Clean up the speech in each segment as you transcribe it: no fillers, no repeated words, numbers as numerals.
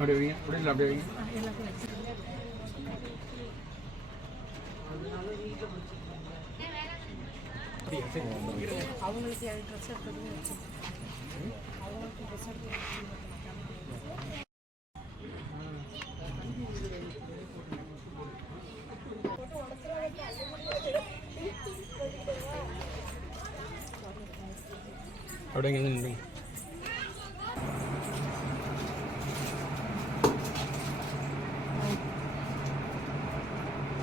அப்படியே வைங்க, அப்படியே அப்படியே வைங்க. அவங்களுக்கு ட்ரெஸ் எடுத்தது அவங்களுக்கு ட்ரெஸ் எடுத்து அப்படியே நின்று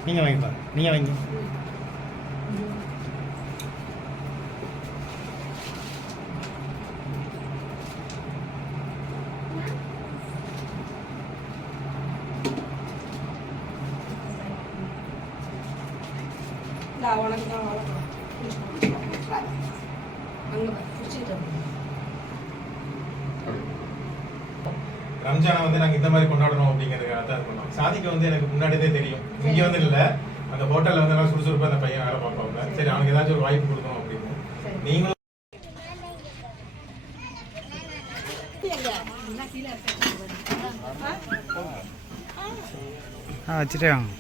நீங்கள் வாங்கிப்பா, நீங்கள் வாங்கி. உனக்கு தான் அங்கே பிடிச்சிக்கிட்டு ரம்ஜானை வந்து நாங்கள் இந்த மாதிரி கொண்டாடணும் அப்படிங்கிறதுக்காக தான் பண்ணோம். சாதிக்கு வந்து எனக்கு முன்னாடியே தெரியும், இங்கே வந்து இல்லை, அந்த ஹோட்டலில் வந்து நல்லா சுறுசுறுப்பாக அந்த பையன் வேலை பார்ப்பாங்க. சரி, அவனுக்கு ஏதாச்சும் ஒரு வாய்ப்பு கொடுக்கணும் அப்படின்னு. நீங்களும் வச்சுட்டே வாங்க.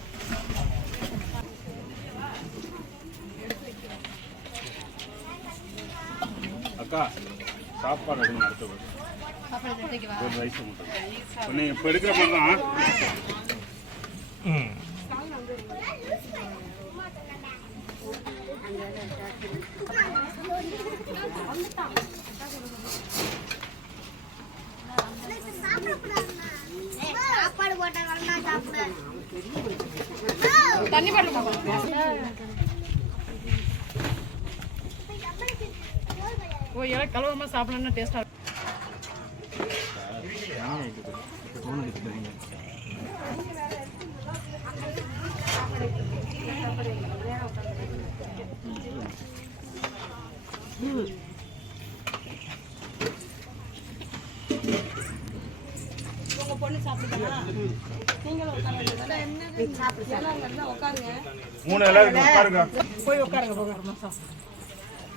அக்கா சாப்பாடு எடுக்கணும், அடுத்த ஒரு ரைஸ் மட்டும் நீங்கள் இப்போ எடுக்கிற மாதிரி தான். தண்ணி பாட்டில் ஓ எல்லாம் கலவரமாக சாப்பிடணும்னு டேஸ்டாக இருக்கும். உங்க பொண்ணு சாப்பிடுதா? நீங்களும் உட்காருங்க, உட்காருங்க. மூணு எல்லாரும் உட்காருங்க, போய் உட்காருங்க, போங்க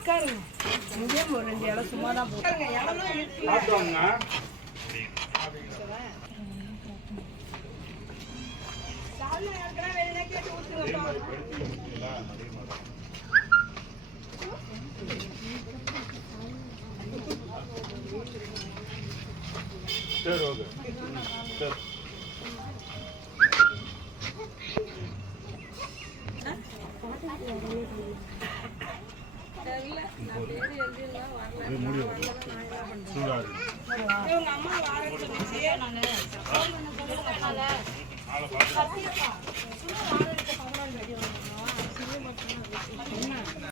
உட்காருங்க. இங்கேயும் ஒரு 2 இடம் சும்மா தான் போங்க. சாப்பிடுவாங்க. சரி, ஓகே. சரி. இவங்க அம்மா வாரேன்னு